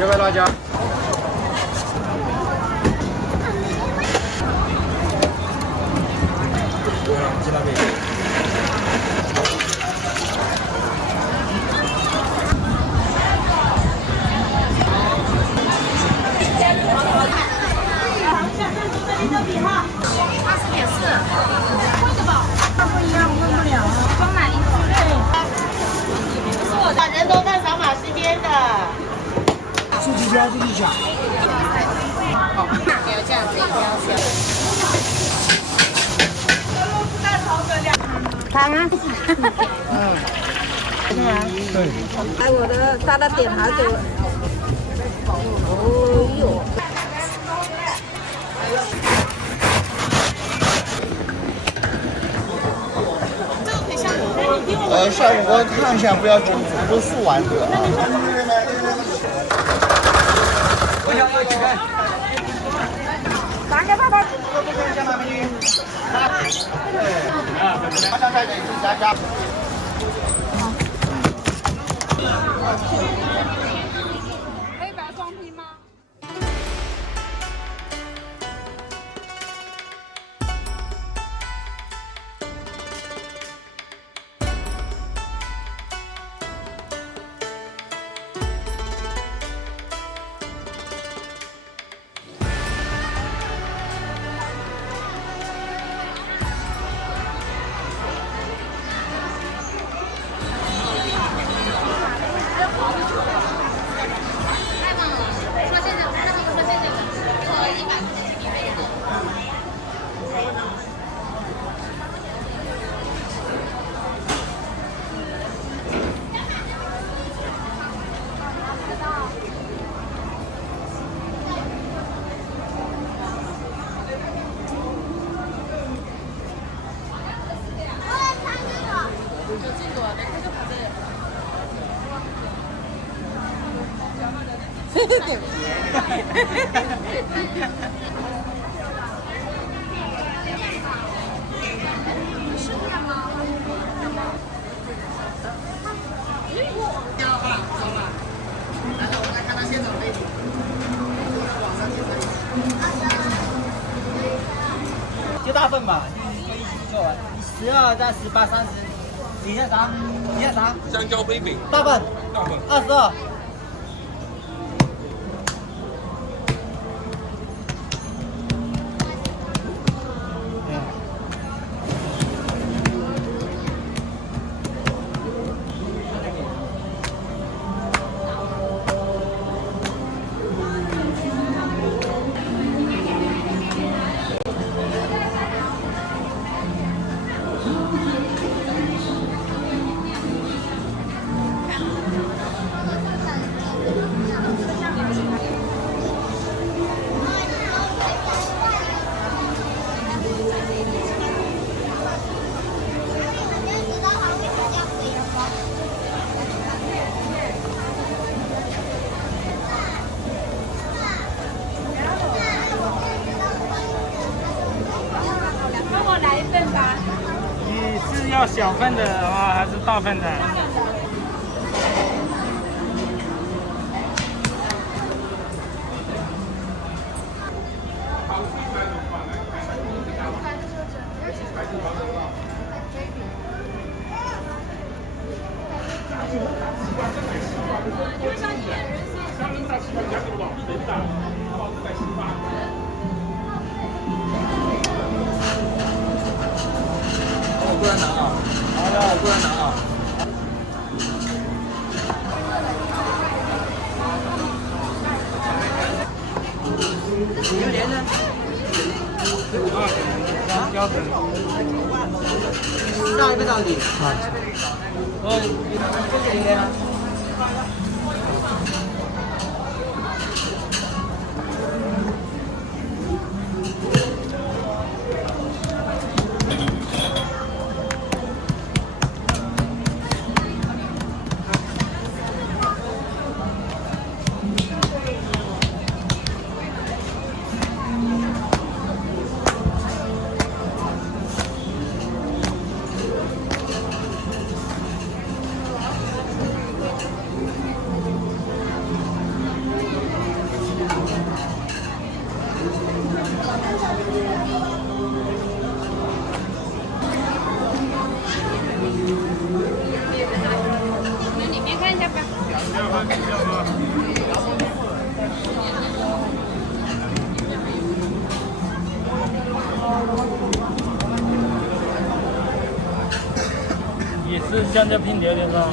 要不要辣椒？去那边。人头蛋扫码是边的，自己挑自己抢。没有这样自己挑选。汤啊，是吗？对。来我的沙拉点好久。哦哟。下火锅看一下，不要煮，都素丸子。我想要一起开。打给爸爸。麻酱菜给自己加。黑白双拼吗？对不起。就大份吧，就一起做完。12再18、30，你要啥？你要啥？香蕉飞饼，大份大份。 22。要小份的话还是大份的？我过来拿啊！好的，我过来拿啊！榴莲呢？标准。大一个到底？好。这个榴莲。也是香蕉拼榴莲糕。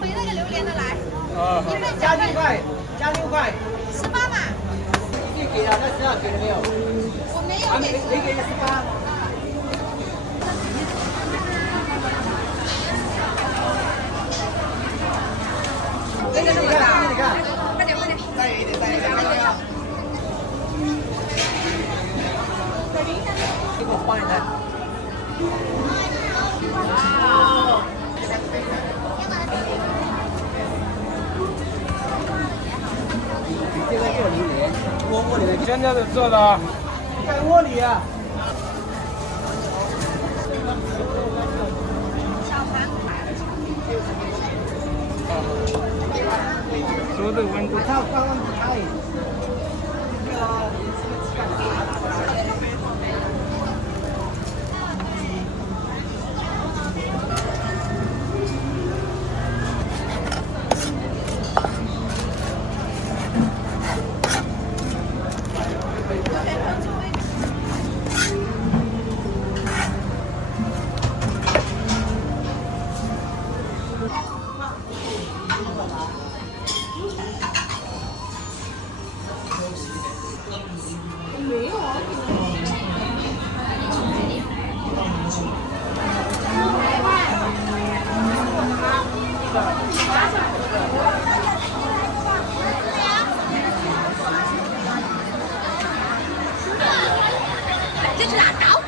回那个榴莲的来，加6块，加6块。 18嘛，已经给了，那12给了没有？我没有还没给。给18。这个是我的，你看，快点快点，再远一点，再远一点。给我换一台。这个做榴莲，窝里的，现在的做的啊。在窝里啊。说的温度。它刚刚开。这是哪刀？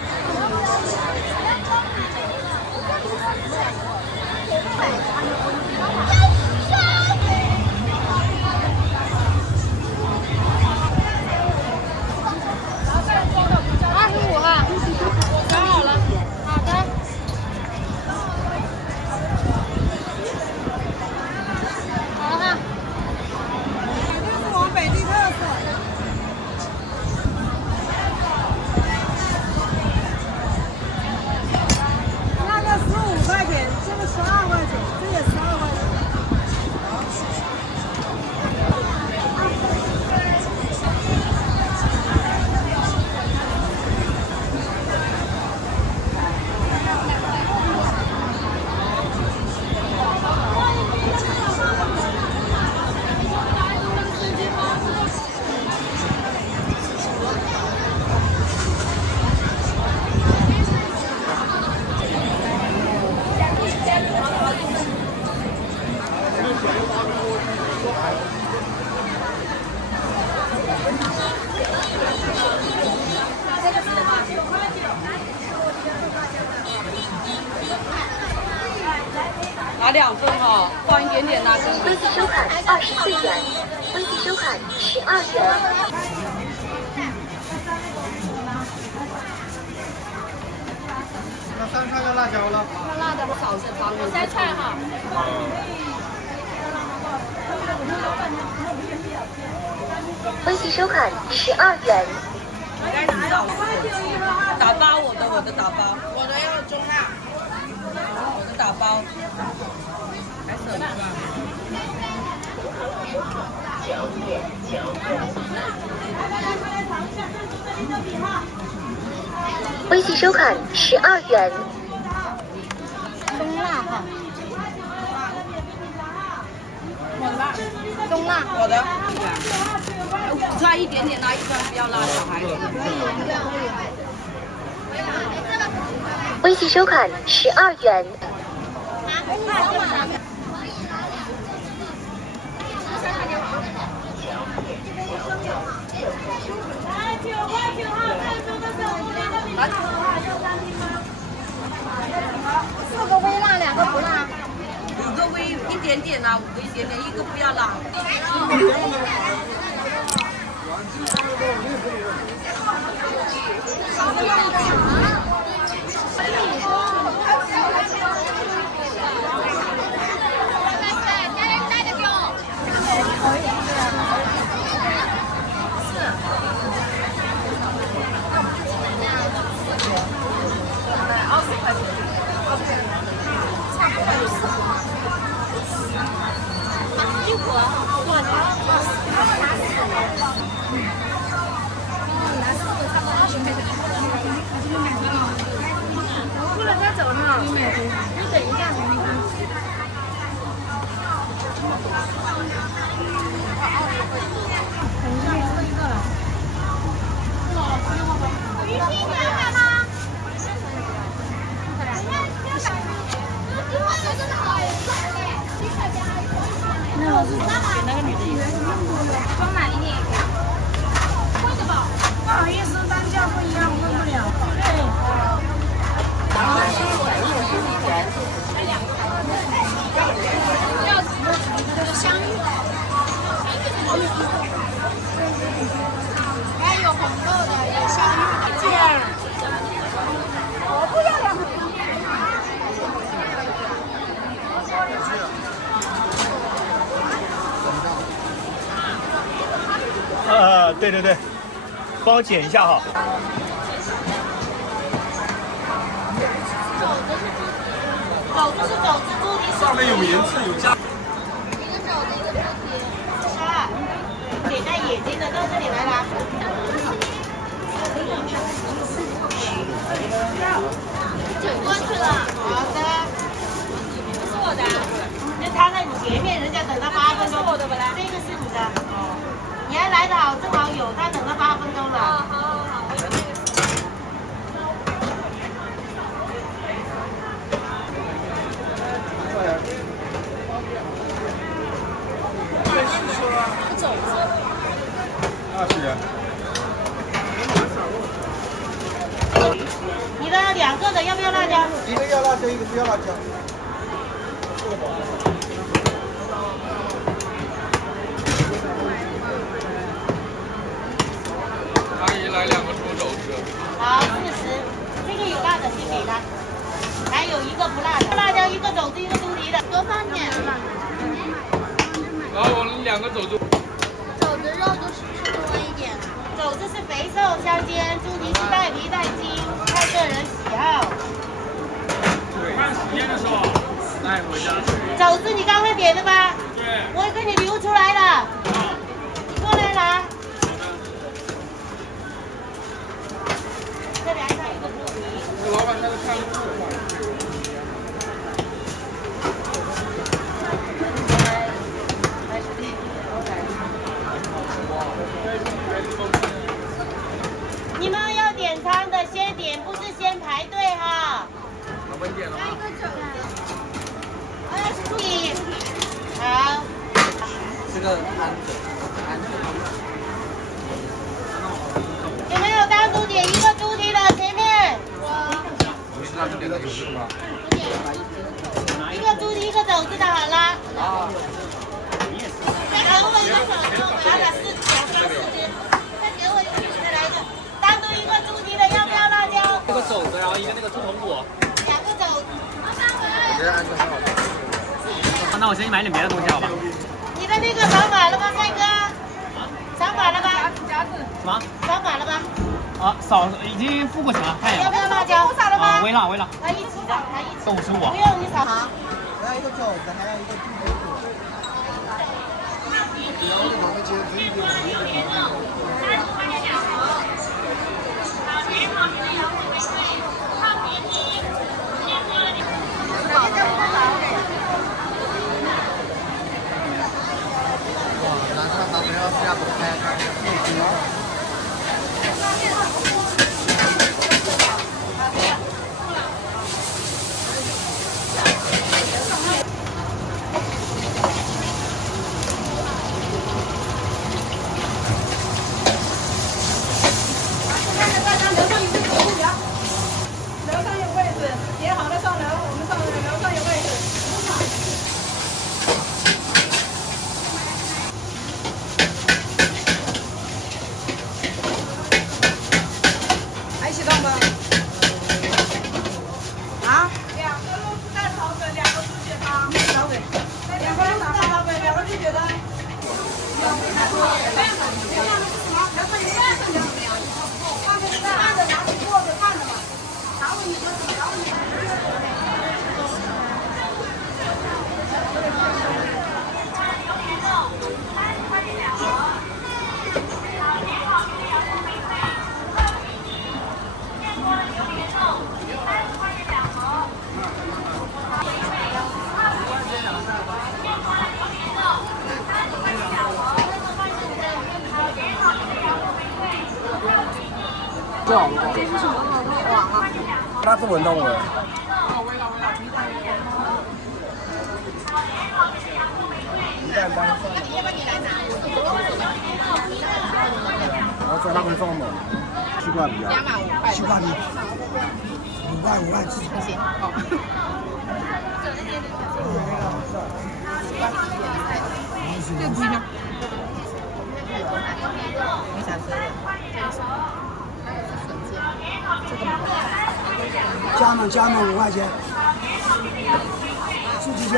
2份哦，放一点点啦。微信收看24元，微信收看12元。那3串要辣椒了。辣的少是汤，3串哈。微信收看12元。应该是少打包我的打包，我的要中辣，我的打包，还省是吧？微信收看12元。中辣哈。中辣，我的。5串一点点辣，1串不要辣，小孩子。微信收看12元。4个微辣，2个不辣。5个微一点点啦，5个一点点，1个不要辣。对对对，帮我剪一下哈。肘子是肘子，猪蹄上面有名次有价。一个肘子一个猪蹄。是，点在眼睛的到这里来拿。过去了。好的。这是我的。就摊在你前面，人家等到8分钟。我的本来。这个是你的。哦。你还来得好，正好有，他等了8分钟了。好好好，我有这个。20元。你的2个的要不要辣椒？一个要辣椒，一个不要辣椒。阿姨来2个猪肘子。好，40，这个有辣的先给他，还有1个不辣的，辣椒1个肘子1个猪蹄的，多放点。然后我2个肘子。肘子肉就是多一点，肘子是肥瘦相间，猪蹄是带皮带筋，看个人喜好。看时间的时候带回家。肘子你刚才点的吧？对。我给你留出来了，你过来拿。这边上1个猪蹄。老板他是看路。你们要点餐的先点，不是先排队哈。我们点了吗？是猪蹄。好。这个有没有单独点1个猪蹄的？前面。不是他们点的有是吧？ 1个猪蹄一个肘子的好了。啊。再给我一个肘子，我要了2、3、4只。再给我一个，再来一个，单独一个猪蹄的，要不要辣椒？一个肘子，然后一个那个猪头骨。2个肘子。我觉得安全很好。那我先去买点别的东西好吧？你的那个扫码了吗，帅哥？扫码了吧？什么？扫码了吧？啊，已经付过钱了，看一眼。要不要辣椒？扫了吗？微辣。来一起的，来一起。55。不用你扫码。还有一个肘子，还有一个猪头骨。然后我们接这一个。男生男朋友不要不开。这是什么网啊？那是文东文。然后说那个送的，西瓜皮啊。西瓜皮。5万自己。行，好。这个不一样。没啥吃的。加码5块钱，自己加。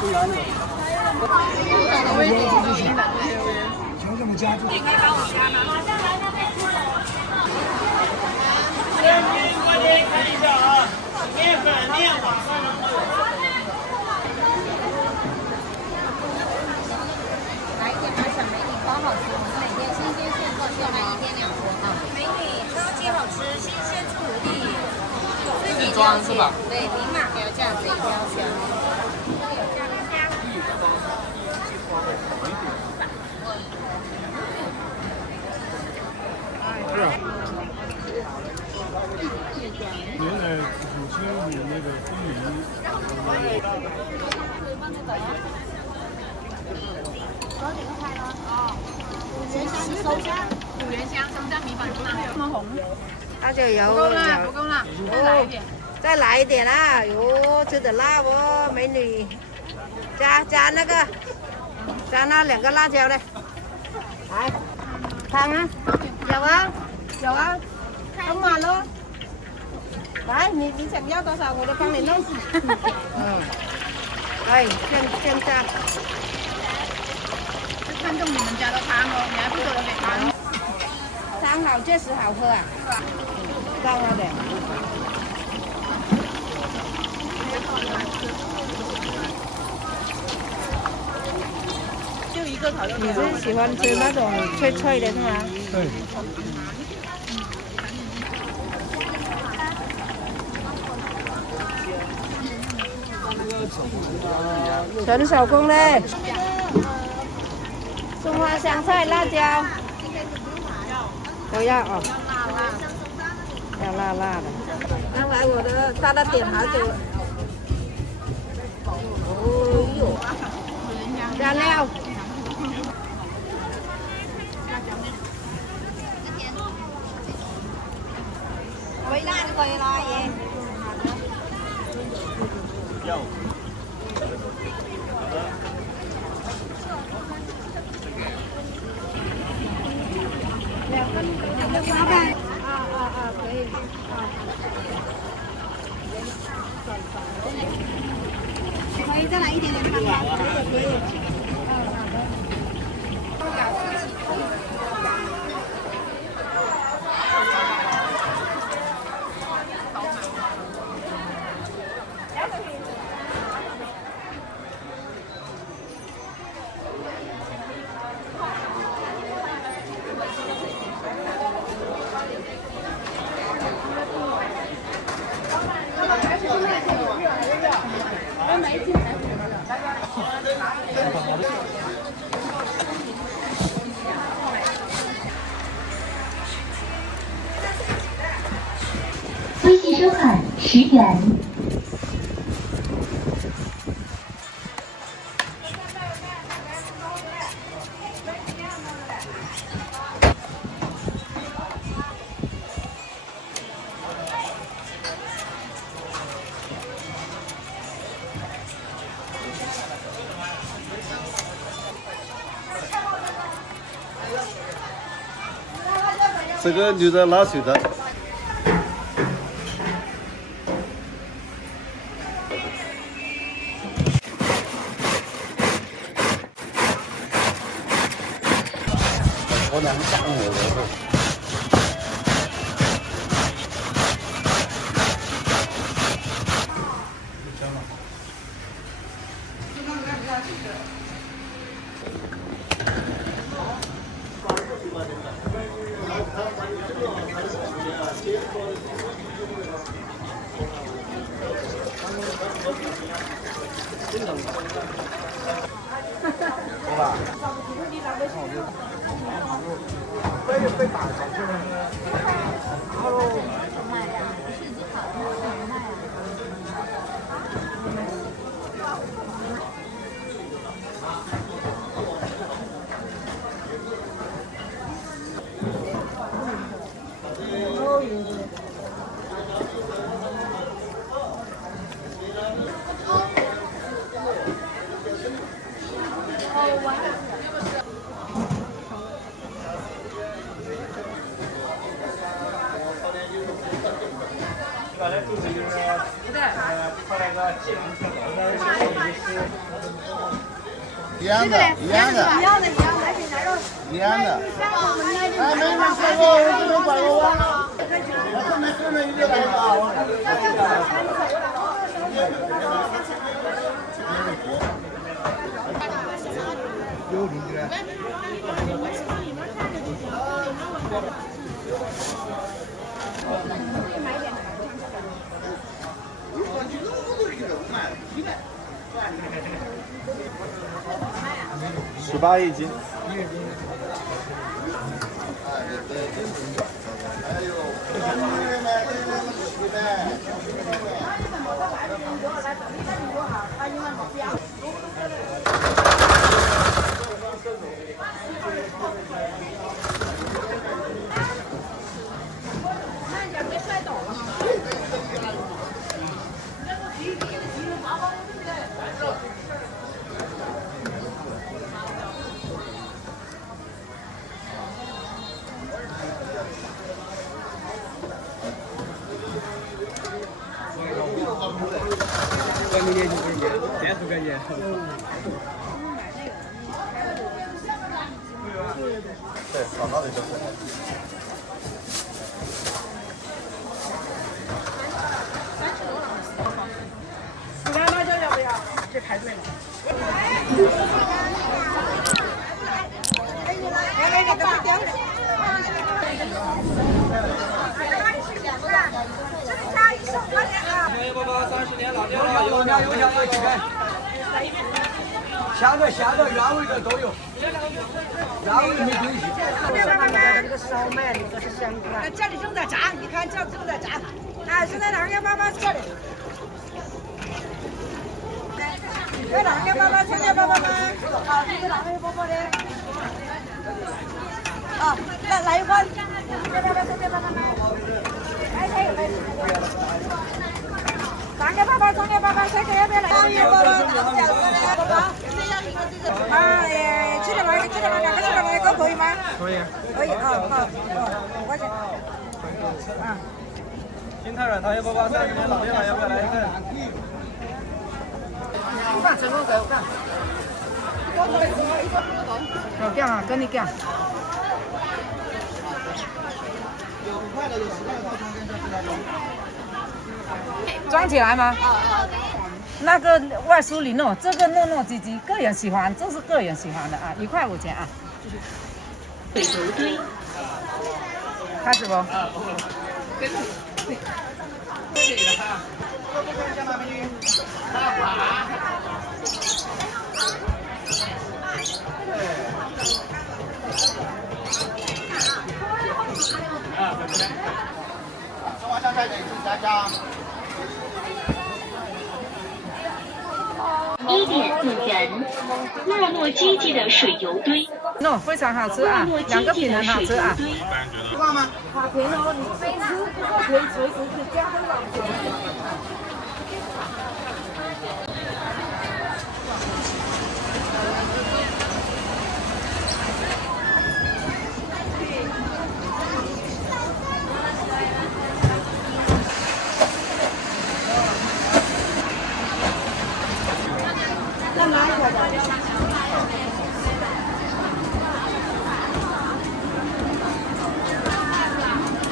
不然的。想怎么加就。你可以帮我加吗？快点看一下啊，面粉、面网上的都有。来一点吧，小美女包好吃，我们每天新鲜现做，就来1天2锅啊。美女超级好吃，新鲜出炉地，自己挑选，对，明码标价自己挑选哦。有加冰箱。原来5,500那个风铃。5元香，什么叫米粉汤？这么红？那就有。不够辣，不够辣，再来一点。再来一点啦！哟，吃的辣哦，美女。加那个，加那2个辣椒嘞。来，汤啊，有啊，汤满了。来，你想要多少，我都帮你弄。哎，现在。看中你们家的汤哦，你还不给我给汤。汤好，确实好喝啊。让了点。就一个烤肉。你是喜欢吃那种脆脆的是吗？对。纯手工的，松花香菜、辣椒都要哦，要辣的。刚来他的点好久了。哦呦，加料。微辣就可以了。可以。可以再来一点点汤吗？可以。微信收款10元。这个留着纳税的。我两个下午了。一样的，一样的，一样的，一样的。哎，没吃过，我这边拐个弯了。后面后面一个来吧。有邻居嘞。18一斤。外面年轻不是点数感觉。对，扫码的就是。你看辣椒要不要？这排队了。来，给他点点。宝宝30年老店了，有两有香要几根？香的、咸的、原味的都有，原味没东西。这个烧麦，这个是香干。这里正在炸，你看这正在炸。哎，现在2.88这里。这2.88，2.88吗？啊，这个2位宝宝的。啊，来一块，2.88吗？哎，这个没。3.88，这个要不要来？3元宝宝，啊，7.8，2个7.8，2个7.8，2个7.8，2个7.8，以吗？可以。可以啊，好，5块钱。啊。心太软，糖油包包30年老店了，要不要来一份？我干，成功给我干。我干啊，跟你干。有5块的，有10块的套餐跟这3种。装起来吗？那个外酥里糯，这个糯糯唧唧，个人喜欢，这是个人喜欢的啊，1块5钱啊。水油堆。开始不？中华香菜给加。1点4元，糯糯唧唧的水油堆。no， 非常好吃啊，2个品很好吃啊。知道吗？好甜哦，你非吃不够甜，随时可以加多少钱？再拿一块吧。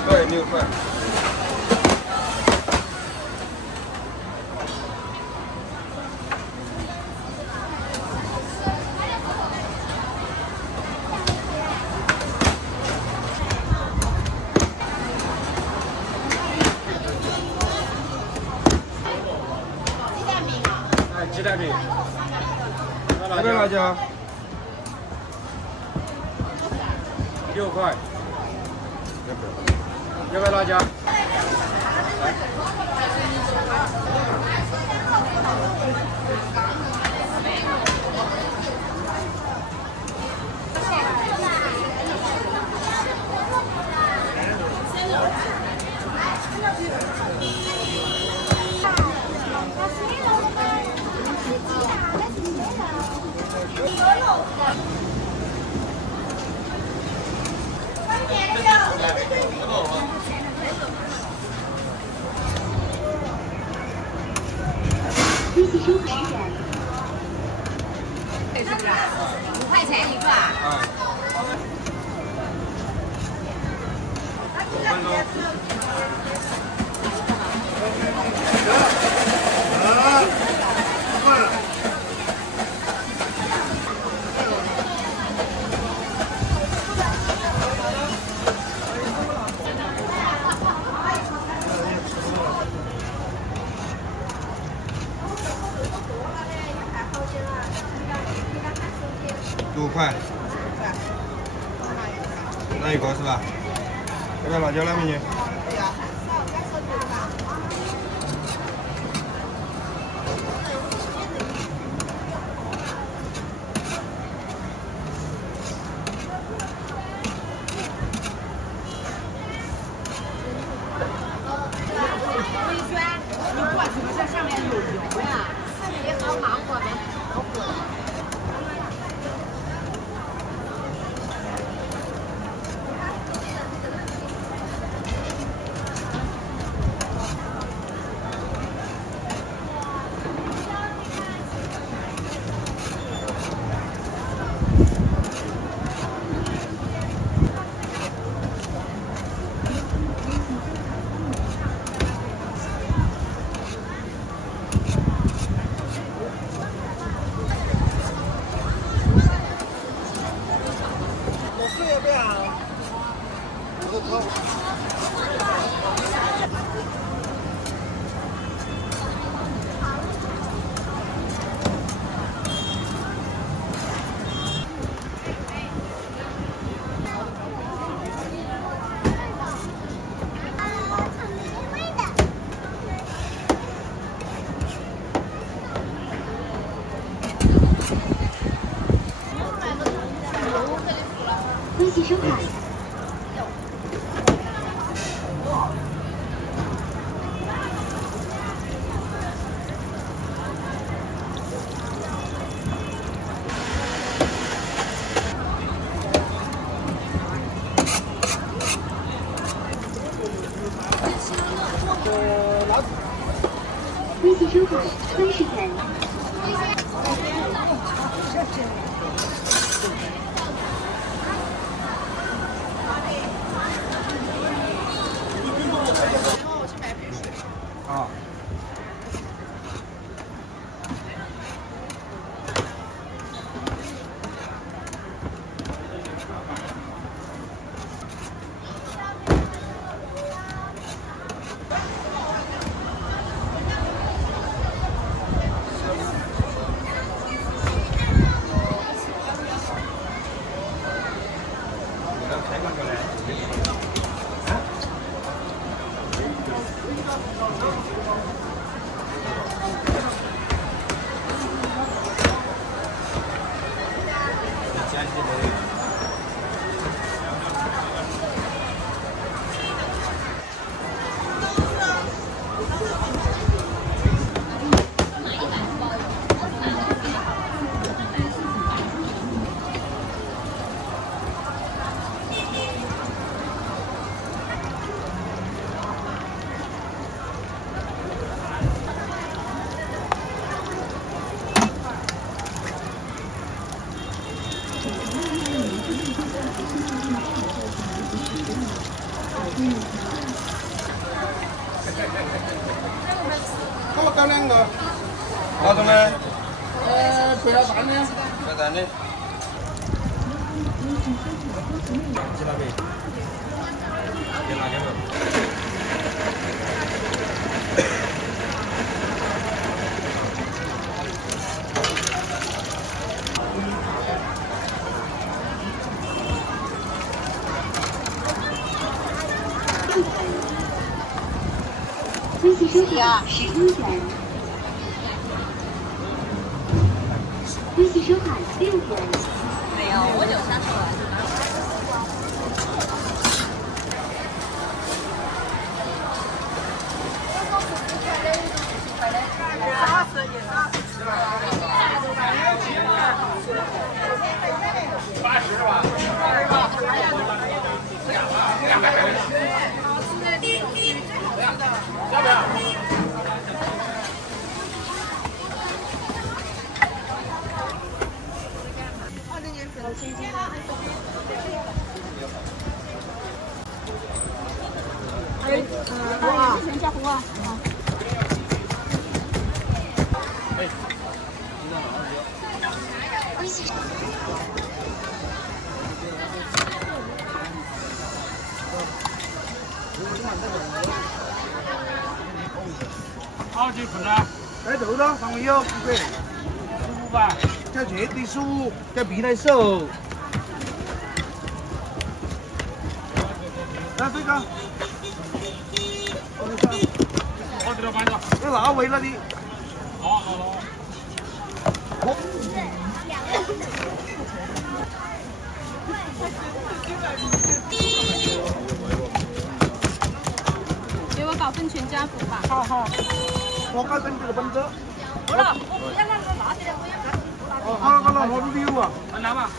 对，6块。鸡蛋饼。要不要辣椒？6块。要不要辣椒？机器收款人。5块钱一个啊。 5分钟。快了。5块。那1个是吧？要不要辣椒呢，美女？啊。我干两个。好的嘞。不要蛋的。不要蛋的。去那边。别拿点肉。微信收款11元。微信收款6元。没有，我就想说。80吧。要不要？全家福啊！好几份啊？在头上上面有几个15吧。叫绝对15，叫皮来手。来这个。好几条板子。要拿回了的。好。给我搞份全家福吧。好。我搞成这个本子。好了，我不要那个拿起来，我要拿。好，我拿好多礼物啊。拿嘛。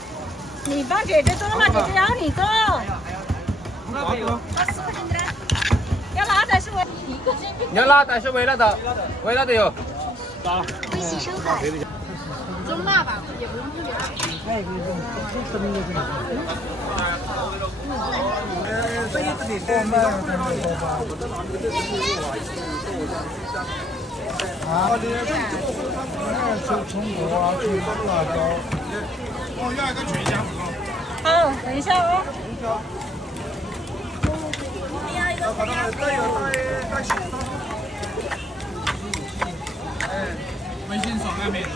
你帮姐姐做嘛，姐姐让你做。拿这个。要拿才是我一个金币。你要拿但是为了的有。走。微信收款。中辣吧，也不用特别辣。这一次的我们啊，从国啊去辣椒。哦，要一个全家福。好，等一下哦。微信扫那边。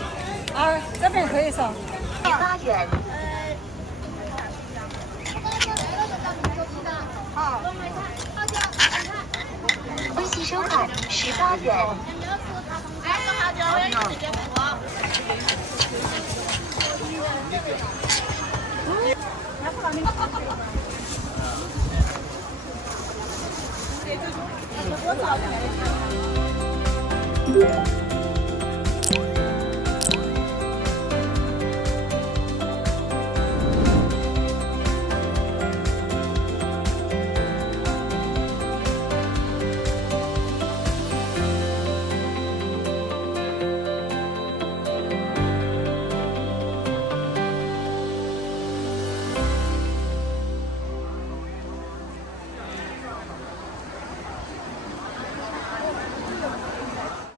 啊，这边可以扫。8元。好。微信收款18元。多少钱？